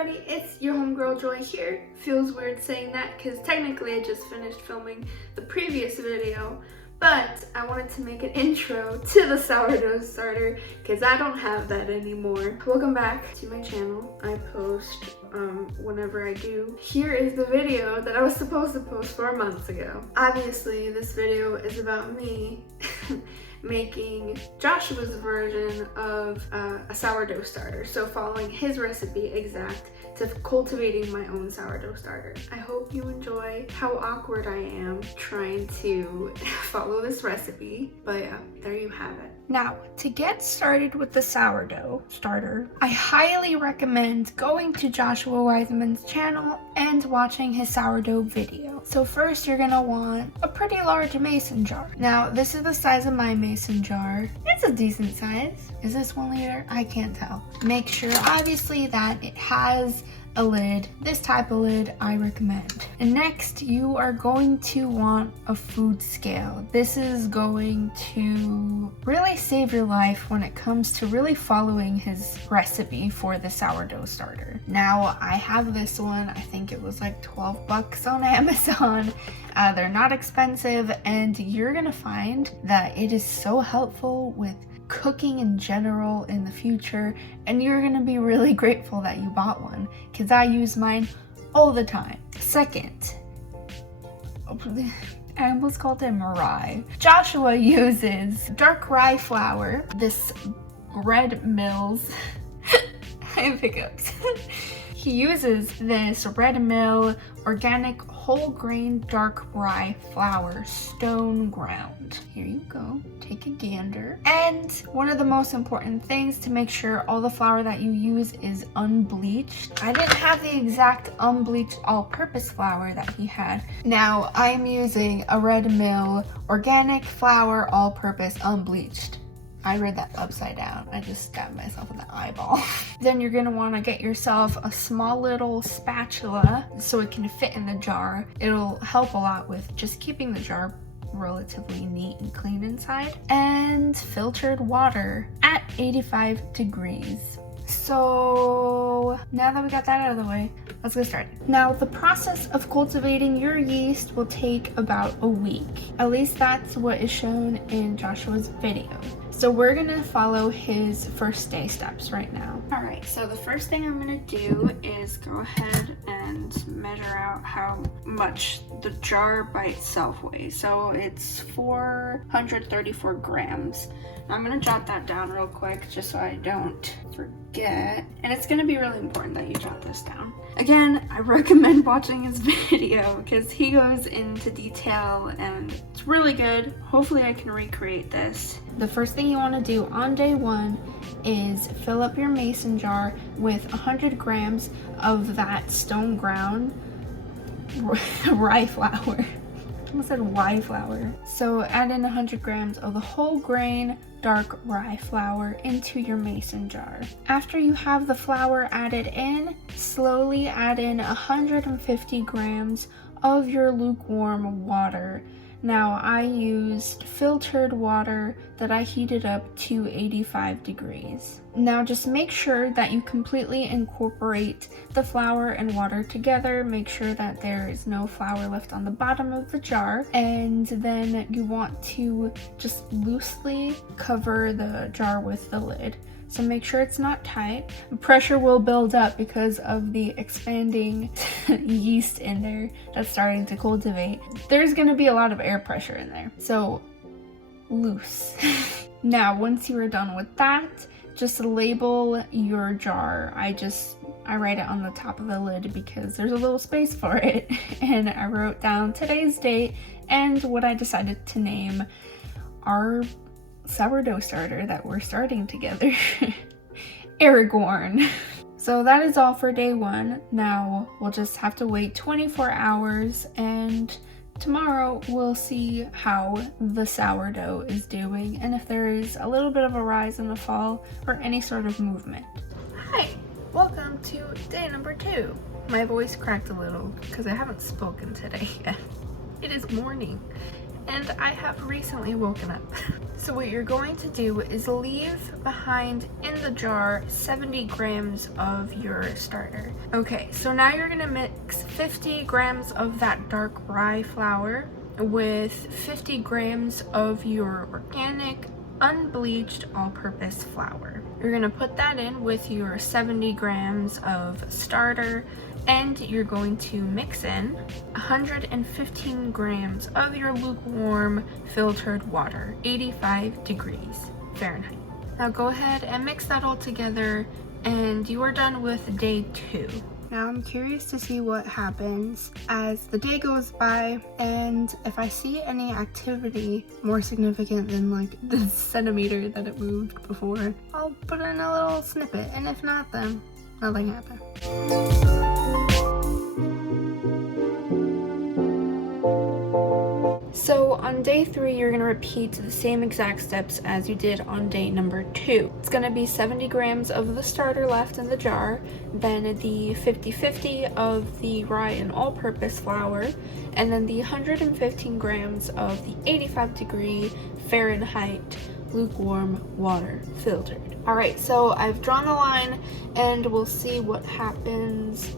everybody, it's your homegirl Joy here. Feels weird saying that because technically I just finished filming the previous video, but I wanted to make an intro to the sourdough starter because I don't have that anymore. Welcome back to my channel. I post whenever I do. Here is the video that I was supposed to post 4 months ago. Obviously, this video is about me making Joshua's version of a sourdough starter. So following his recipe exact to cultivating my own sourdough starter. I hope you enjoy how awkward I am trying to follow this recipe, but yeah, there you have it. Now, to get started with the sourdough starter, I highly recommend going to Joshua Weissman's channel and watching his sourdough video. So first you're gonna want a pretty large mason jar. Now, this is the size of my mason jar. It's a decent size. Is this 1 liter? I can't tell. Make sure, obviously, that it has a lid. This type of lid I recommend. And next, you are going to want a food scale. This is going to really save your life when it comes to really following his recipe for the sourdough starter. Now, I have this one. I think it was like 12 bucks on Amazon. They're not expensive, and you're gonna find that it is so helpful with cooking in general in the future, and you're gonna be really grateful that you bought one because I use mine all the time. Second, I almost called it rye. Joshua uses dark rye flour, this Red Mills. I have hiccups. He uses this Red Mill organic whole grain dark rye flour, stone ground. Here you go, take a gander. And one of the most important things to make sure all the flour that you use is unbleached. I didn't have the exact unbleached all-purpose flour that he had. Now I'm using a Red Mill organic flour all-purpose unbleached. I read that upside down. I just stabbed myself in the eyeball. Then you're gonna wanna get yourself a small little spatula so it can fit in the jar. It'll help a lot with just keeping the jar relatively neat and clean inside. And filtered water at 85 degrees. So now that we got that out of the way, let's get started. Now, the process of cultivating your yeast will take about a week. At least that's what is shown in Joshua's video. So we're gonna follow his first day steps right now. All right, so the first thing I'm gonna do is go ahead and measure out how much the jar by itself weighs. So it's 434 grams. Now I'm gonna jot that down real quick just so I don't forget. And it's gonna be really important that you jot this down. Again, I recommend watching his video because he goes into detail and it's really good. Hopefully I can recreate this. The first thing you want to do on day one is fill up your mason jar with 100 grams of that stone ground rye flour. I almost said rye flour. So add in 100 grams of the whole grain dark rye flour into your mason jar. After you have the flour added in, slowly add in 150 grams of your lukewarm water. Now, I used filtered water that I heated up to 85 degrees. Now, just make sure that you completely incorporate the flour and water together. Make sure that there is no flour left on the bottom of the jar. And then you want to just loosely cover the jar with the lid. So make sure it's not tight. Pressure will build up because of the expanding yeast in there that's starting to cultivate. There's gonna be a lot of air pressure in there, so loose. Now, once you are done with that, just label your jar. I write it on the top of the lid because there's a little space for it. And I wrote down today's date and what I decided to name our sourdough starter that we're starting together. Aragorn. So that is all for day one. Now we'll just have to wait 24 hours and tomorrow we'll see how the sourdough is doing and if there is a little bit of a rise in the fall or any sort of movement. Hi, welcome to day number 2. My voice cracked a little because I haven't spoken today yet. It is morning and I have recently woken up. So what you're going to do is leave behind in the jar 70 grams of your starter. Okay, so now you're gonna mix 50 grams of that dark rye flour with 50 grams of your organic unbleached all-purpose flour. You're gonna put that in with your 70 grams of starter, and you're going to mix in 115 grams of your lukewarm filtered water, 85 degrees Fahrenheit. Now go ahead and mix that all together, and you are done with day 2. Now I'm curious to see what happens as the day goes by, and if I see any activity more significant than like the centimeter that it moved before, I'll put in a little snippet, and if not, then nothing happened. So on day 3, you're going to repeat the same exact steps as you did on day number 2. It's going to be 70 grams of the starter left in the jar, then the 50-50 of the rye and all-purpose flour, and then the 115 grams of the 85 degree Fahrenheit lukewarm water filtered. Alright, so I've drawn a line and we'll see what happens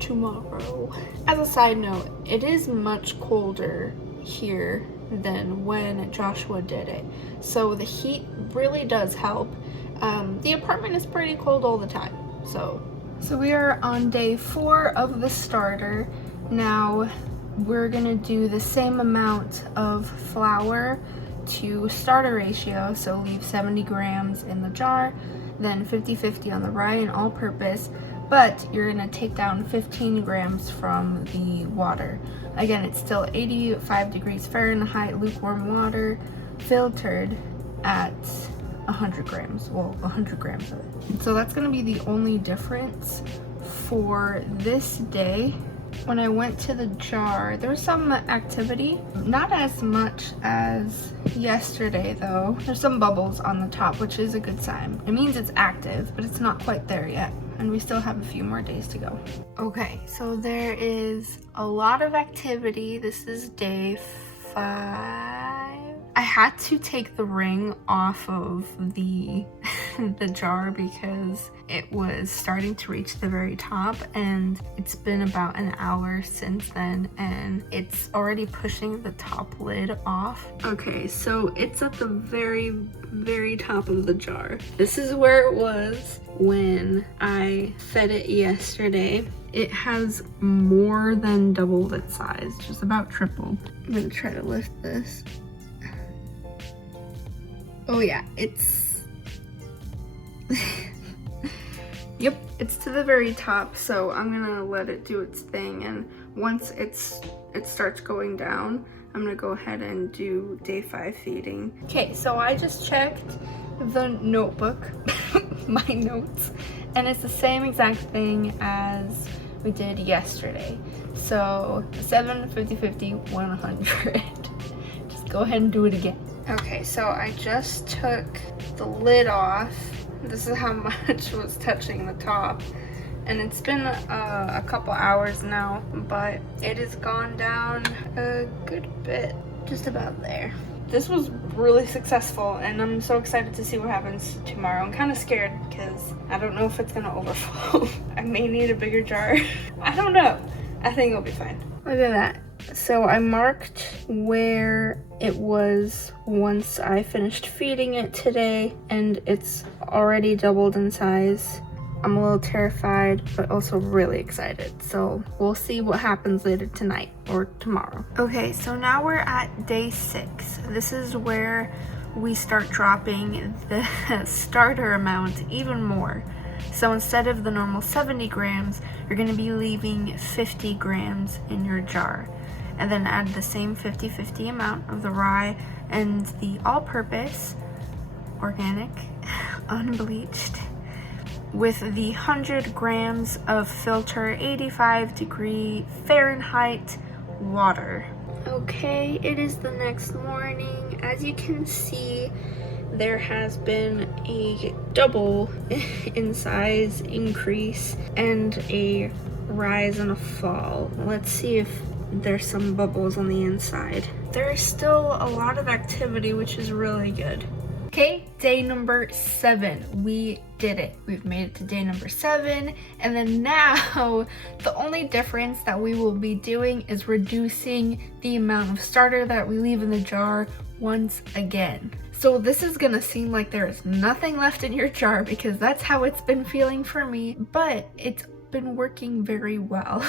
tomorrow. As a side note, it is much colder here than when Joshua did it, so the heat really does help. The apartment is pretty cold all the time, so we are on day 4 of the starter. Now we're gonna do the same amount of flour to starter ratio, so leave 70 grams in the jar, then 50-50 on the rye and all-purpose, but you're gonna take down 15 grams from the water. Again, it's still 85 degrees Fahrenheit lukewarm water, filtered at 100 grams, well, 100 grams of it. So that's gonna be the only difference for this day. When I went to the jar, there was some activity, not as much as yesterday though. There's some bubbles on the top, which is a good sign. It means it's active, but it's not quite there yet, and we still have a few more days to go. Okay, so there is a lot of activity. This is day 5. I had to take the ring off of the jar because it was starting to reach the very top, and it's been about an hour since then and it's already pushing the top lid off. Okay, so it's at the very top of the jar. This is where it was when I fed it yesterday. It has more than doubled its size, just about tripled. I'm gonna try to lift this. Oh yeah, it's yep, it's to the very top, so I'm gonna let it do its thing, and once it starts going down, I'm gonna go ahead and do day 5 feeding. Okay, so I just checked the notebook, my notes, and it's the same exact thing as we did yesterday. So 7, 50-50, 100. Just go ahead and do it again. Okay, so I just took the lid off. This is how much was touching the top, and it's been a couple hours now, but it has gone down a good bit, just about there. This was really successful, and I'm so excited to see what happens tomorrow. I'm kind of scared because I don't know if it's gonna overflow. I may need a bigger jar. I don't know. I think it'll be fine. Look at that. So I marked where it was once I finished feeding it today, and it's already doubled in size. I'm a little terrified, but also really excited. So we'll see what happens later tonight or tomorrow. Okay, so now we're at day 6. This is where we start dropping the starter amount even more. So instead of the normal 70 grams, you're gonna be leaving 50 grams in your jar. And then add the same 50-50 amount of the rye and the all-purpose, organic, unbleached, with the 100 grams of filter 85 degree Fahrenheit water. Okay, it is the next morning. As you can see, there has been a double in size increase and a rise and a fall. Let's see if there's some bubbles on the inside. There is still a lot of activity, which is really good. Okay, day number 7. We did it. We've made it to day number 7. And then now, the only difference that we will be doing is reducing the amount of starter that we leave in the jar once again. So this is gonna seem like there is nothing left in your jar because that's how it's been feeling for me, but it's been working very well.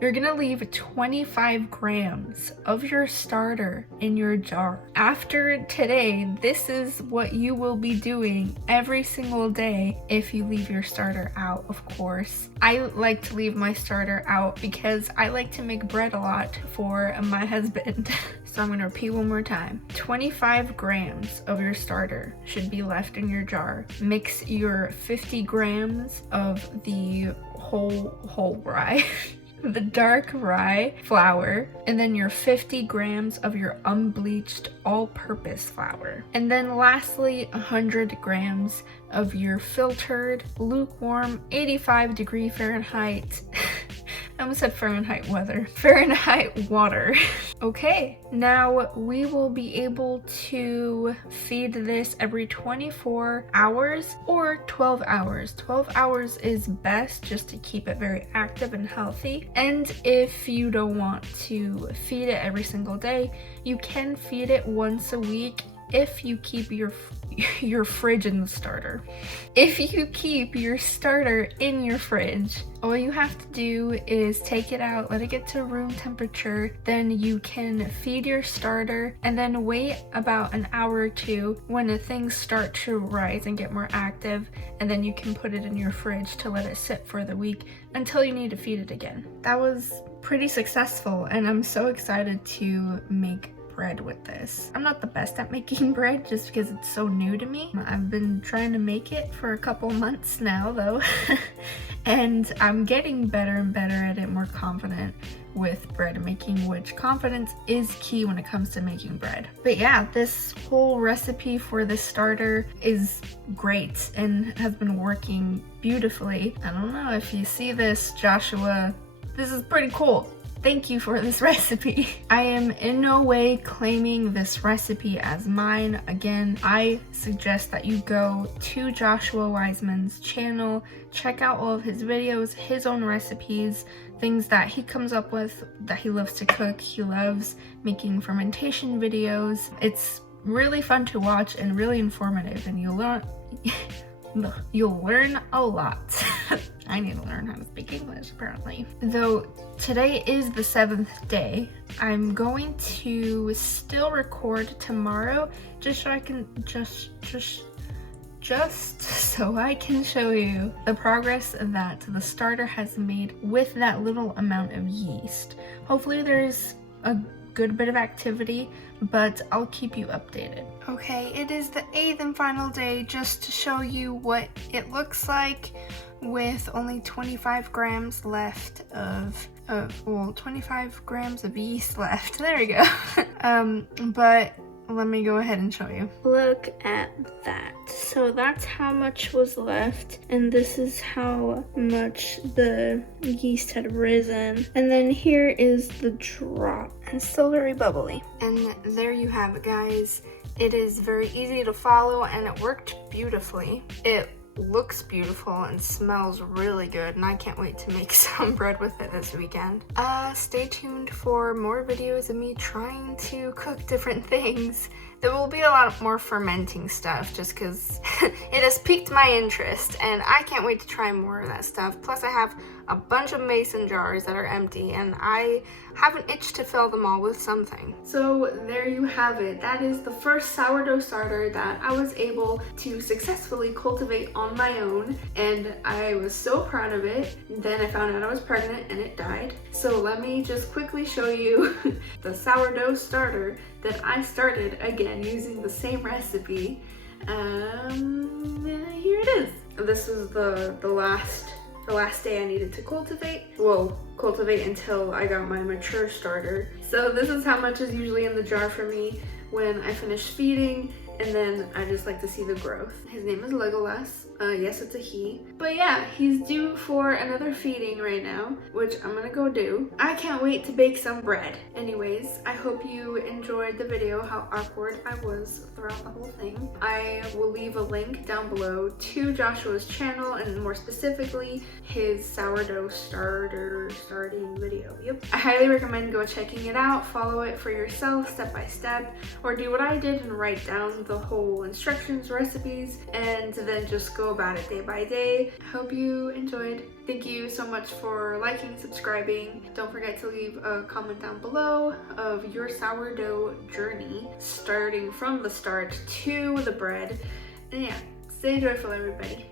You're gonna leave 25 grams of your starter in your jar. After today, this is what you will be doing every single day if you leave your starter out, of course. I like to leave my starter out because I like to make bread a lot for my husband. So I'm gonna repeat one more time. 25 grams of your starter should be left in your jar. Mix your 50 grams of the whole rye, the dark rye flour, and then your 50 grams of your unbleached all-purpose flour. And then lastly, 100 grams of your filtered, lukewarm, 85-degree Fahrenheit I almost said Fahrenheit weather. Fahrenheit water. Okay, now we will be able to feed this every 24 hours or 12 hours. 12 hours is best just to keep it very active and healthy. And if you don't want to feed it every single day, you can feed it once a week if you keep your fridge in the starter. If you keep your starter in your fridge, all you have to do is take it out, let it get to room temperature, then you can feed your starter and then wait about an hour or two when things start to rise and get more active, and then you can put it in your fridge to let it sit for the week until you need to feed it again. That was pretty successful, and I'm so excited to make bread with this. I'm not the best at making bread just because it's so new to me. I've been trying to make it for a couple months now though, and I'm getting better and better at it, more confident with bread making, which confidence is key when it comes to making bread. But yeah, this whole recipe for this starter is great and has been working beautifully. I don't know if you see this, Joshua, this is pretty cool. Thank you for this recipe. I am in no way claiming this recipe as mine. Again, I suggest that you go to Joshua Weissman's channel, check out all of his videos, his own recipes, things that he comes up with that he loves to cook. He loves making fermentation videos. It's really fun to watch and really informative, and you'll learn a lot. I need to learn how to speak English apparently. Though today is the 7th day, I'm going to still record tomorrow just so I can so I can show you the progress that the starter has made with that little amount of yeast. Hopefully there's a good bit of activity, but I'll keep you updated. Okay, it is the 8th and final day, just to show you what it looks like with only 25 grams left of 25 grams of yeast left. There we go. But let me go ahead and show you. Look at that. So that's how much was left, and this is how much the yeast had risen. And then here is the drop. And still very bubbly. And there you have it, guys. It is very easy to follow, and it worked beautifully. It looks beautiful and smells really good, and I can't wait to make some bread with it this weekend. Stay tuned for more videos of me trying to cook different things. There will be a lot more fermenting stuff just because it has piqued my interest, and I can't wait to try more of that stuff. Plus I have a bunch of mason jars that are empty, and I have an itch to fill them all with something. So there you have it. That is the first sourdough starter that I was able to successfully cultivate on my own, and I was so proud of it. Then I found out I was pregnant and it died. So let me just quickly show you the sourdough starter that I started again using the same recipe. Here it is. This is the last day I needed to cultivate. Well, cultivate until I got my mature starter. So this is how much is usually in the jar for me when I finish feeding. and then I just like to see the growth. His name is Legolas. Yes, it's a he. But yeah, he's due for another feeding right now, which I'm gonna go do. I can't wait to bake some bread. Anyways, I hope you enjoyed the video, how awkward I was throughout the whole thing. I will leave a link down below to Joshua's channel, and more specifically, his sourdough starting video. Yep. I highly recommend go checking it out, follow it for yourself step by step, or do what I did and write down the whole instructions, recipes, and then just go about it day by day. I hope you enjoyed. Thank you so much for liking, subscribing. Don't forget to leave a comment down below of your sourdough journey, starting from the start to the bread. And yeah, stay joyful, everybody.